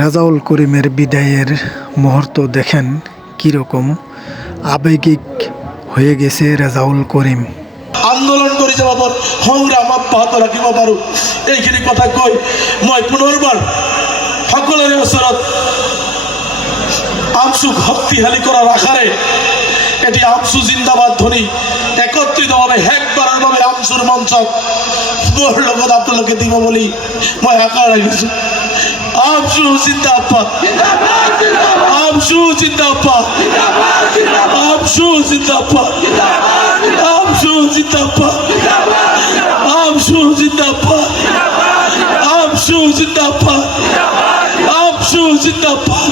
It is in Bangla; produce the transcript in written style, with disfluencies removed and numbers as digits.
রেজাউল করিমের বিদায়ের মুহূর্ত দেখেন কীরকম আবেগিক হয়ে গেছে রেজাউল করিম। আন্দোলন করে যাওয়া পর সংগ্রাম অব্যাহত রাখিব পাৰো এইখিনি কথা কৈ মই পুনৰবাৰ সকলোৰে ওচৰত আমচুক শক্তিশালী কৰাৰ আশাৰে এটি আমচু জিন্দাবাদ ধ্বনি একত্ৰিতভাৱে শেষবাৰৰ বাবে আমচুৰ মঞ্চত মোৰ লগত আপোনালোকে দিব বুলি মই আশা ৰাখিছোঁ। আমচু জিন্দাবাদ, আমচু জিন্দাবাদ, আমচু জিন্দাবাদ, আমচু জিন্দাবাদ, আমচু জিন্দাবাদ, আমচু জিন্দাবাদ, আমচু জিন্দাবাদ।